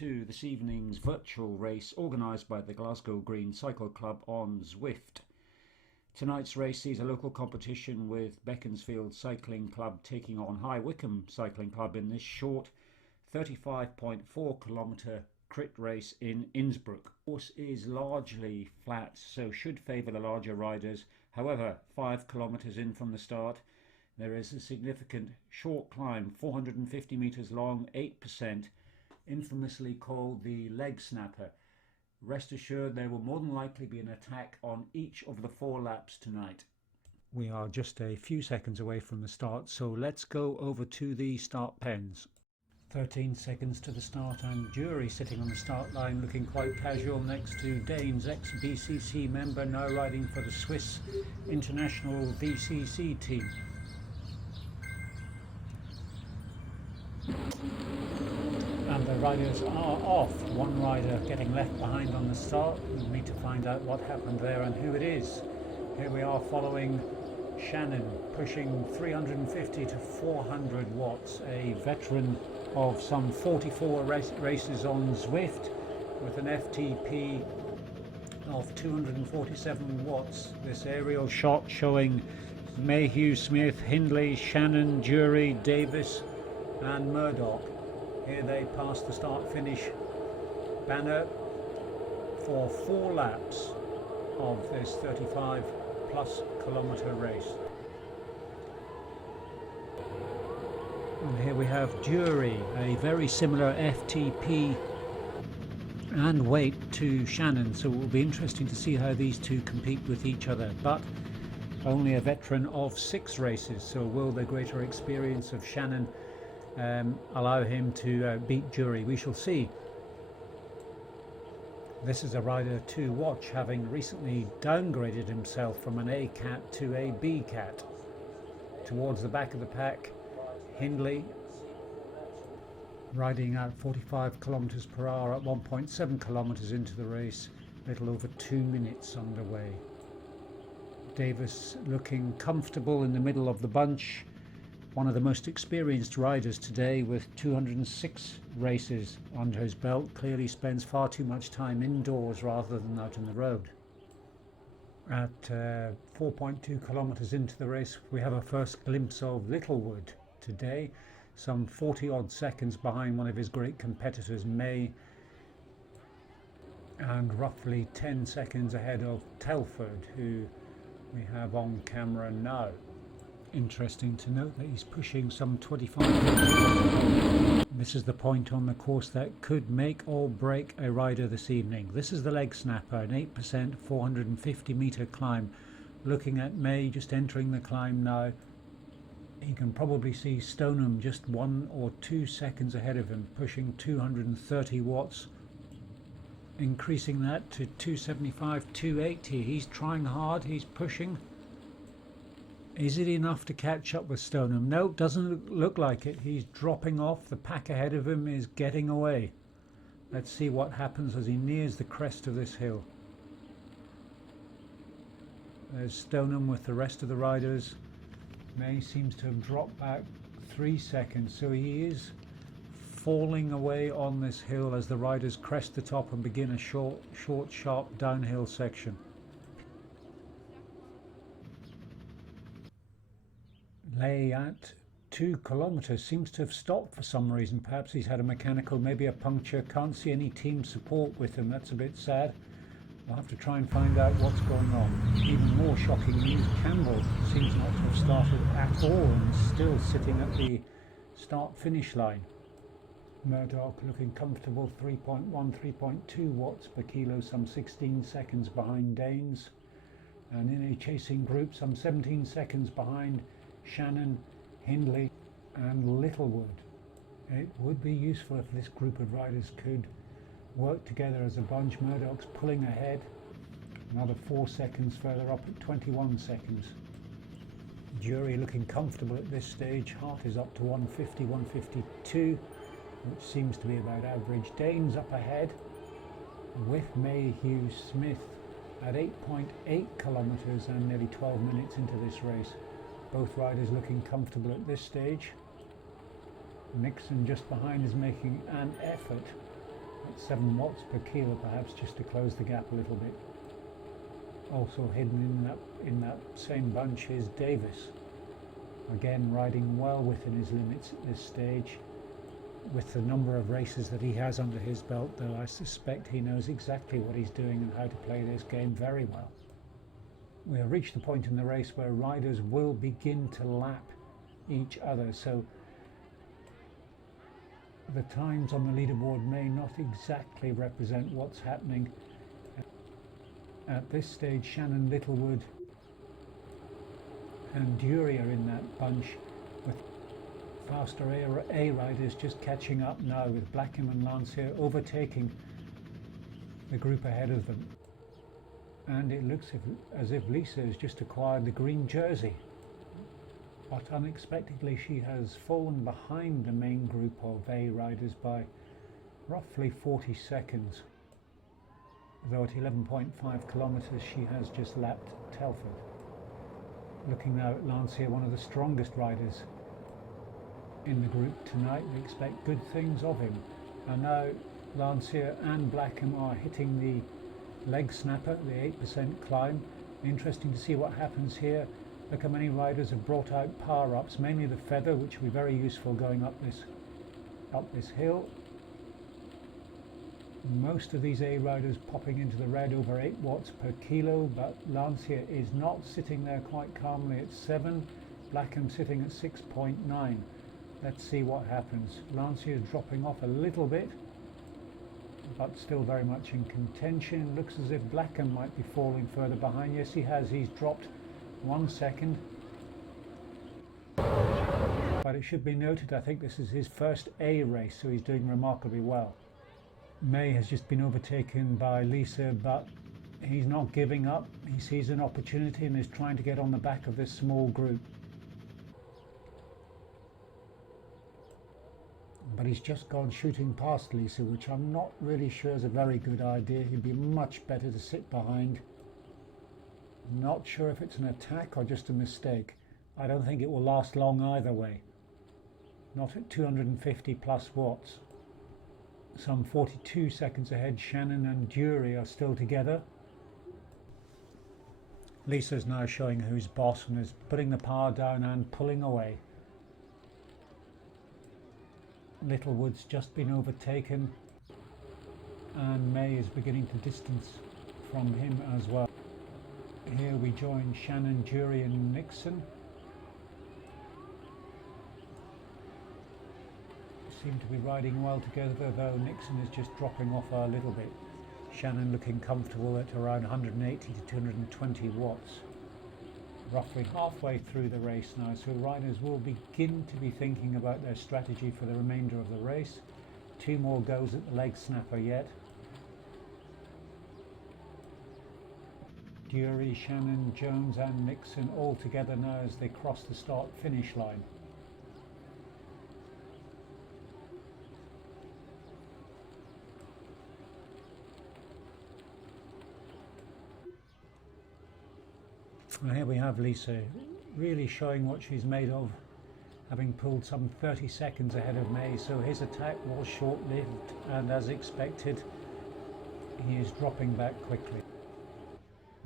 to this evening's virtual race organised by the Glasgow Green Cycle Club on Zwift. Tonight's race sees a local competition with Beaconsfield Cycling Club taking on Wycombe Cycling Club in this short 35.4 kilometre crit race in Innsbruck. The course is largely flat, so should favour the larger riders. However, 5 kilometres in from the start, there is a significant short climb, 450 metres long, 8%, infamously called the leg snapper. Rest assured there will more than likely be an attack on each of the 4 laps tonight. We are just a few seconds away from the start, so let's go over to the start pens. 13 seconds to the start, and Jury sitting on the start line looking quite casual next to Danes, ex-BCC member, now riding for the Swiss international VCC team. And the riders are off. One rider getting left behind on the start. We need to find out what happened there and who it is. Here we are following Shannon, pushing 350 to 400 watts, a veteran of some 44 races on Zwift with an FTP of 247 watts. This aerial shot showing Mayhew, Smith, Hindley, Shannon, Jury, Davis and Murdoch. Here they pass the start-finish banner for 4 laps of this 35 plus kilometre race. And here we have Jury, a very similar FTP and weight to Shannon, so it will be interesting to see how these two compete with each other, but only a veteran of 6 races, so will the greater experience of Shannon allow him to beat Jury? We shall see. This is a rider to watch, having recently downgraded himself from an A cat to a B cat. Towards the back of the pack, Hindley riding at 45 kilometers per hour at 1.7 kilometers into the race, a little over 2 minutes underway. Davis looking comfortable in the middle of the bunch, one of the most experienced riders today with 206 races under his belt. Clearly spends far too much time indoors rather than out on the road. At 4.2 kilometers into the race, we have a first glimpse of Littlewood today, some 40 odd seconds behind one of his great competitors, May, and roughly 10 seconds ahead of Telford, who we have on camera now. Interesting to note that he's pushing some 25. This is the point on the course that could make or break a rider this evening. This is the leg snapper, an 8% 450 metre climb. Looking at May just entering the climb now, he can probably see Stoneham just 1 or 2 seconds ahead of him, pushing 230 watts, increasing that to 275, 280. He's trying hard, he's pushing. Is it enough to catch up with Stoneham? No, doesn't look like it. He's dropping off. The pack ahead of him is getting away. Let's see what happens as he nears the crest of this hill. There's Stoneham with the rest of the riders. May seems to have dropped back 3 seconds, so he is falling away on this hill as the riders crest the top and begin a short, sharp downhill section. Lay at 2 kilometers seems to have stopped for some reason. Perhaps he's had a mechanical, maybe a puncture. Can't see any team support with him. That's a bit sad. We'll have to try and find out what's going on. Even more shocking news, Campbell seems not to have started at all and is still sitting at the start finish line. Murdoch looking comfortable, 3.1, 3.2 watts per kilo, some 16 seconds behind Danes, and in a chasing group some 17 seconds behind Shannon, Hindley and Littlewood. It would be useful if this group of riders could work together as a bunch. Murdoch's pulling ahead, another 4 seconds further up at 21 seconds. Jury looking comfortable at this stage. Hart is up to 150, 152, which seems to be about average. Danes up ahead with Mayhew Smith at 8.8 kilometers and nearly 12 minutes into this race. Both riders looking comfortable at this stage. Nixon just behind is making an effort. at 7 watts per kilo, perhaps just to close the gap a little bit. Also hidden in that same bunch is Davis, again riding well within his limits at this stage. With the number of races that he has under his belt, though, I suspect he knows exactly what he's doing and how to play this game very well. We have reached the point in the race where riders will begin to lap each other, so the times on the leaderboard may not exactly represent what's happening. At this stage, Shannon Littlewood and Dury are in that bunch, with faster A riders just catching up now, with Blackham and Lancier overtaking the group ahead of them. And it looks as if Lisa has just acquired the green jersey, but unexpectedly she has fallen behind the main group of A riders by roughly 40 seconds. Though at 11.5 kilometres she has just lapped Telford. Looking now at Lancier, one of the strongest riders in the group tonight. We expect good things of him. And now Lancier and Blackham are hitting the leg snapper, the 8% climb. Interesting to see what happens here. Look how many riders have brought out power-ups, mainly the feather, which will be very useful going up this hill. Most of these A riders popping into the red over 8 watts per kilo, but Lancier is not sitting there quite calmly at 7, Blackham sitting at 6.9. Let's see what happens. Lancier is dropping off a little bit, but still very much in contention. Looks as if Blackham might be falling further behind. Yes, he has. He's dropped 1 second. But it should be noted, I think this is his first A race, so he's doing remarkably well. May has just been overtaken by Lisa, but he's not giving up. He sees an opportunity and is trying to get on the back of this small group. But he's just gone shooting past Lisa, which I'm not really sure is a very good idea. He'd be much better to sit behind. Not sure if it's an attack or just a mistake. I don't think it will last long either way. Not at 250 plus watts. Some 42 seconds ahead, Shannon and Dury are still together. Lisa's now showing who's boss and is putting the power down and pulling away. Littlewood's just been overtaken and May is beginning to distance from him as well. Here we join Shannon, Dury and Nixon. Seem to be riding well together, though Nixon is just dropping off a little bit. Shannon looking comfortable at around 180 to 220 watts. Roughly halfway through the race now, so riders will begin to be thinking about their strategy for the remainder of the race. 2 more goes at the leg snapper yet. Dury, Shannon, Jones and Nixon all together now as they cross the start-finish line. And here we have Lisa really showing what she's made of, having pulled some 30 seconds ahead of May, so his attack was short-lived and as expected he is dropping back quickly.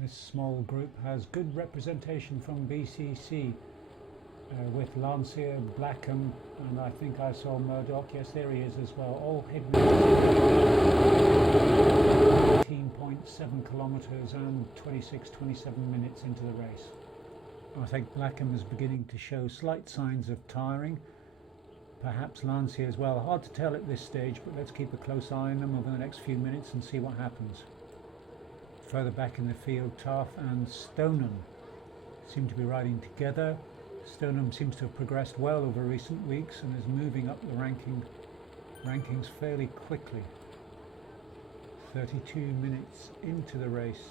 This small group has good representation from BCC with Lancier, Blackham and I think I saw Murdoch, yes there he is as well, all hidden 18.7 kilometres and 26-27 minutes into the race. I think Blackham is beginning to show slight signs of tiring, perhaps Lancier as well, hard to tell at this stage, but let's keep a close eye on them over the next few minutes and see what happens. Further back in the field, Taff and Stoneham seem to be riding together. Stoneham seems to have progressed well over recent weeks and is moving up the rankings fairly quickly. 32 minutes into the race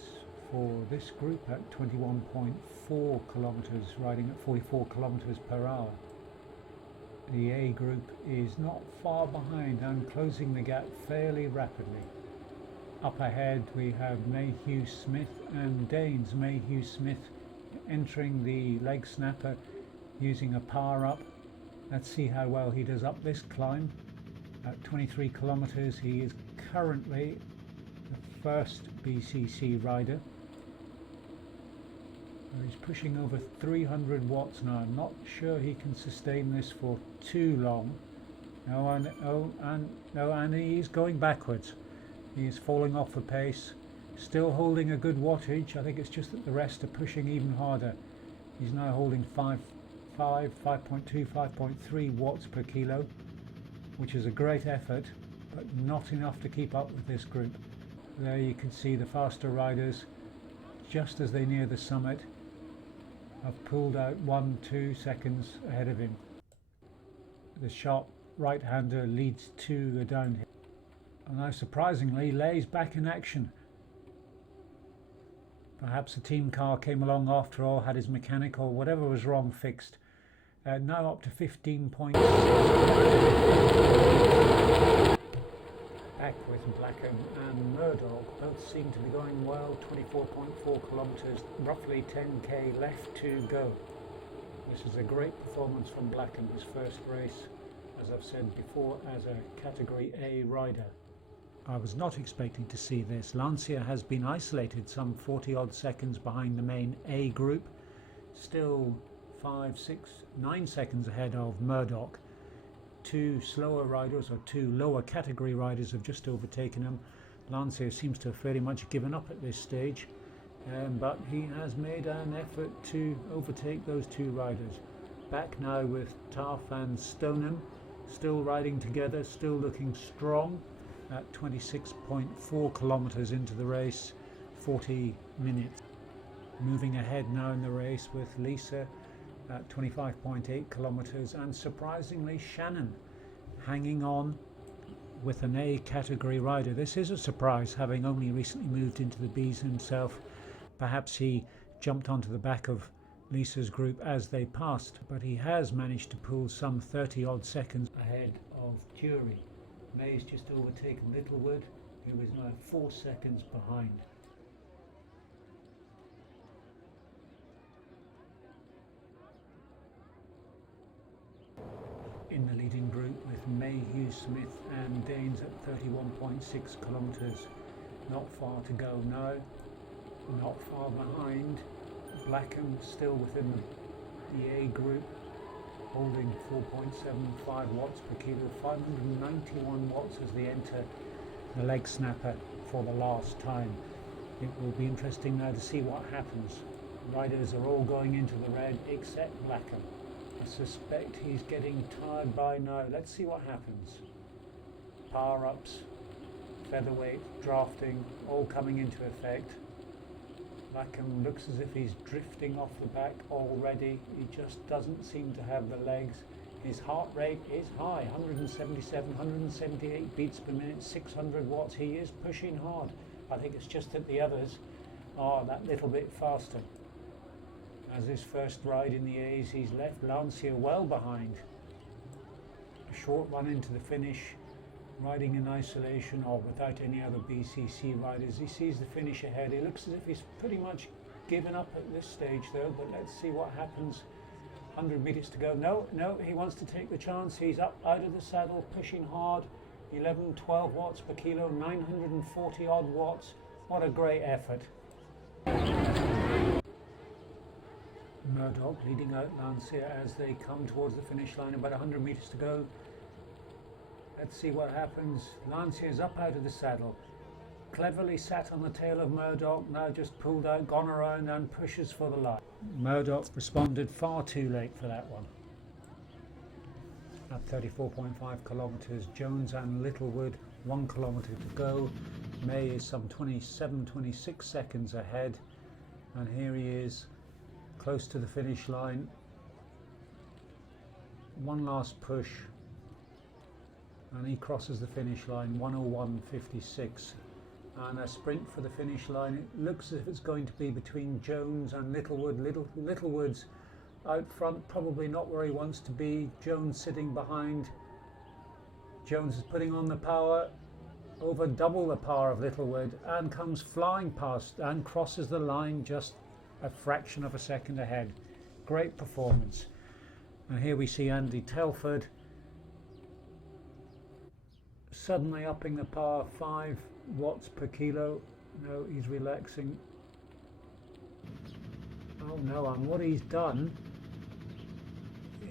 for this group at 21.4 kilometres, riding at 44 kilometres per hour. The A group is not far behind and closing the gap fairly rapidly. Up ahead we have Mayhew Smith and Danes. Mayhew Smith entering the leg snapper using a power up. Let's see how well he does up this climb. At 23 kilometres he is currently the first BCC rider. He's pushing over 300 watts now. I'm not sure he can sustain this for too long. And he's going backwards. He is falling off the pace. Still holding a good wattage. I think it's just that the rest are pushing even harder. He's now holding 5.2, 5.3 watts per kilo, which is a great effort, but not enough to keep up with this group. There you can see the faster riders, just as they near the summit, have pulled out 1-2 seconds ahead of him. The sharp right-hander leads to the downhill. And now surprisingly, Lay's back in action. Perhaps a team car came along after all, had his mechanic or whatever was wrong fixed. Now up to 15 points. Back with Blackham and Murdoch, both seem to be going well. 24.4 kilometres, roughly 10k left to go. This is a great performance from Blackham, his first race, as I've said before, as a Category A rider. I was not expecting to see this. Lancia has been isolated some 40 odd seconds behind the main A group, still 5, 6, 9 seconds ahead of Murdoch. Two slower riders, or two lower category riders, have just overtaken him. Lancia seems to have fairly much given up at this stage, but he has made an effort to overtake those two riders. Back now with Taff and Stoneham, still riding together, still looking strong at 26.4 kilometres into the race, 40 minutes. Moving ahead now in the race with Lisa at 25.8 kilometres, and surprisingly Shannon hanging on with an A category rider. This is a surprise, having only recently moved into the Bs himself. Perhaps he jumped onto the back of Lisa's group as they passed, but he has managed to pull some 30 odd seconds ahead of Jury. May's just overtaken Littlewood, who is now 4 seconds behind. In the leading group with Mayhew, Smith and Danes at 31.6 kilometres. Not far to go now, not far behind. Blackham still within the A group, holding 4.75 watts per kilo, 591 watts as they enter the leg snapper for the last time. It will be interesting now to see what happens. Riders are all going into the red except Blackham. I suspect he's getting tired by now. Let's see what happens. Power-ups, featherweight, drafting, all coming into effect. Blackham looks as if he's drifting off the back already. He just doesn't seem to have the legs. His heart rate is high, 177, 178 beats per minute, 600 watts. He is pushing hard. I think it's just that the others are that little bit faster. As his first ride in the A's, he's left Lancia well behind. A short run into the finish, riding in isolation or without any other BCC riders. He sees the finish ahead. It looks as if he's pretty much given up at this stage though, but let's see what happens. 100 metres to go. No, he wants to take the chance. He's up out of the saddle, pushing hard. 11, 12 watts per kilo, 940 odd watts. What a great effort. Murdoch leading out Lancia as they come towards the finish line, about 100 metres to go. Let's see what happens. Lancia is up out of the saddle, cleverly sat on the tail of Murdoch, now just pulled out, gone around and pushes for the line. Murdoch responded far too late for that one. At 34.5 kilometres, Jones and Littlewood 1 kilometre to go. May is some 27, 26 seconds ahead, and here he is close to the finish line. One last push and he crosses the finish line, 1:01.56, and a sprint for the finish line. It looks as if it's going to be between Jones and Littlewood. Littlewood's out front, probably not where he wants to be. Jones sitting behind. Jones is putting on the power, over double the power of Littlewood, and comes flying past and crosses the line just a fraction of a second ahead. Great performance. And here we see Andy Telford suddenly upping the power, 5 watts per kilo. No, he's relaxing. Oh no, and what he's done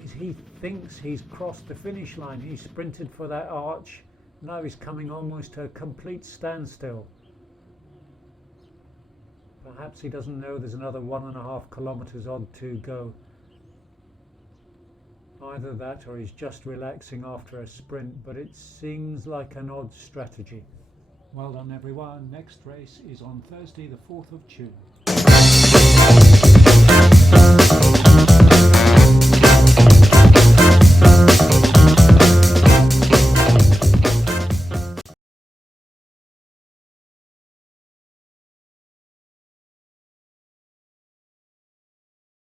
is he thinks he's crossed the finish line. He sprinted for that arch. Now he's coming almost to a complete standstill. Perhaps he doesn't know there's another 1.5 kilometers odd to go. Either that or he's just relaxing after a sprint, but it seems like an odd strategy. Well done everyone. Next race is on Thursday the 4th of June.